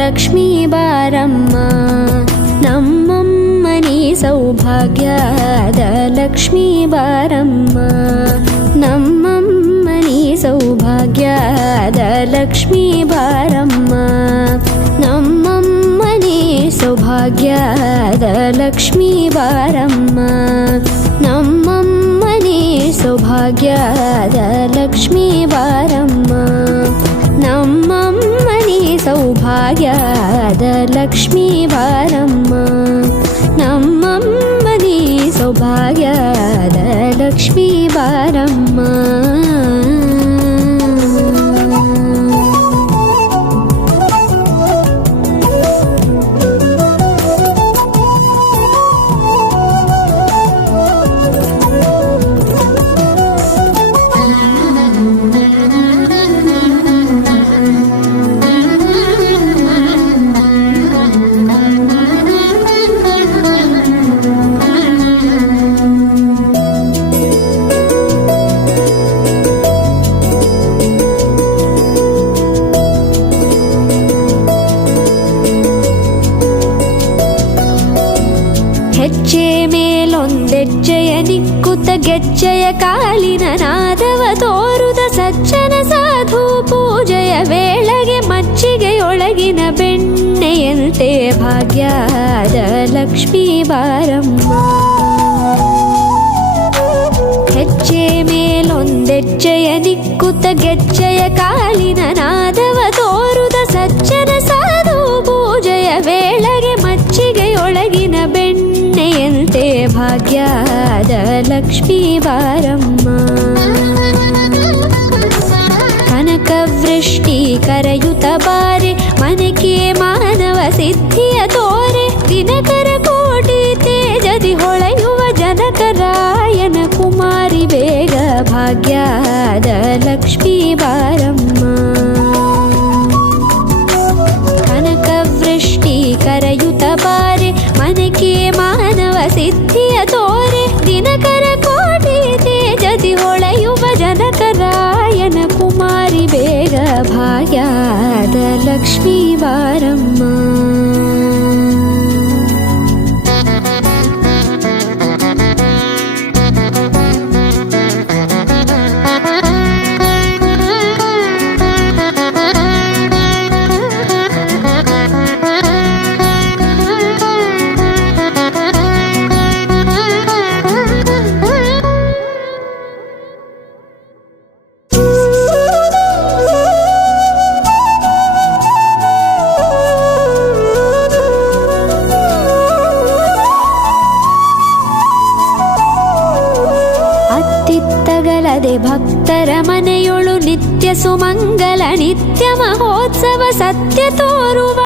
ಲಕ್ಷ್ಮೀ ಬಾರಮ್ಮ, ನಮ್ಮಮ್ಮನಿ ಸೌಭಾಗ್ಯದ ಲಕ್ಷ್ಮೀ ಬಾರಮ್ಮ, ನಮ್ಮಮ್ಮನಿ ಸೌಭಾಗ್ಯದ ಲಕ್ಷ್ಮೀ ಬಾರಮ್ಮ, ನಮ್ಮಮ್ಮನಿ ಸೌಭಾಗ್ಯದ ಲಕ್ಷ್ಮೀ ಬಾರಮ್ಮ, ನಮ್ಮಮ್ಮನಿ ಸೌಭಾಗ್ಯದ ಲಕ್ಷ್ಮೀ ಬಾರಮ್ಮ, ನಮ್ಮಮ್ಮನಿ ಸೌಭಾಗ್ಯದ ಲಕ್ಷ್ಮೀ ಬಾರಮ್ಮ, ನಮ್ಮಮ್ಮನಿ ಸೌಭಾಗ್ಯದ ಲಕ್ಷ್ಮೀ ಬಾರಮ್ಮ. ಹೆಜ್ಜೆ ಮೇಲೊಂದೆಜ್ಜೆಯ ನಿಕ್ಕುತ್ತ ಗೆಜ್ಜೆಯ ಕಾಲಿನ ನಾದವ ತೋರುದ ಸಜ್ಜನ ಸಾಧು ಪೂಜೆಯ ವೇಳೆಗೆ ಮಜ್ಜಿಗೆಯೊಳಗಿನ ಬೆಣ್ಣೆಯಂತೆ ಭಾಗ್ಯದ ಲಕ್ಷ್ಮೀ ಬಾರಮ್ಮ, ಹೆಜ್ಜೆ ಮೇಲೊಂದೆಜ್ಜೆಯ ನಿಕ್ಕುತ್ತ ಗೆಜ್ಜೆಯ ಕಾಲಿನ ನಾದವ ತೋರುದ ಸಜ್ಜನ ಸಾಧು ಪೂಜೆಯ ವೇಳೆಗೆ ಮಜ್ಜಿಗೆಯೊಳಗಿನ ಬೆಣ್ಣೆಯಂತೆ ಭಾಗ್ಯದ ಲಕ್ಷ್ಮೀ ಬಾರಮ್ಮ, ಕನಕವೃಷ್ಟಿ ಕರೆಯುತ್ತ ಬಾರೆ ಮನಕೆ ಮಾನವ ಸಿದ್ಧಿಯ ತೋರೆ, ದಿನಕರ ಕೋಟಿ ತೇಜದಿ ಹೊಳೆಯುವ ಜನಕರಾಯನ ಕುಮಾರಿ ಬೇಗ ಭಾಗ್ಯದ ಲಕ್ಷ್ಮೀ ಬಾರಮ್ಮ, ಕನಕವೃಷ್ಟಿ ಕರೆಯುತ್ತ ಬಾರೆ ಮನಕೆ ಮಾನವ ಸಿದ್ಧಿಯ ತೋರೆ, ದಿನಕರ ಕೋಟಿ ತೇಜದಿ ಹೊಳೆಯುವ ಜನಕರಾಯನ ಕುಮಾರಿ ಬೇಗ ಭಾಗ್ಯದ ಲಕ್ಷ್ಮೀ ಬಾರಮ್ಮ. ಅತ್ತಿತ್ತಗಲದೆ ಭಕ್ತರ ಮನೆಯೊಳು ನಿತ್ಯ ಸುಮಂಗಲ ನಿತ್ಯ ಮಹೋತ್ಸವ ಸತ್ಯ ತೋರುವ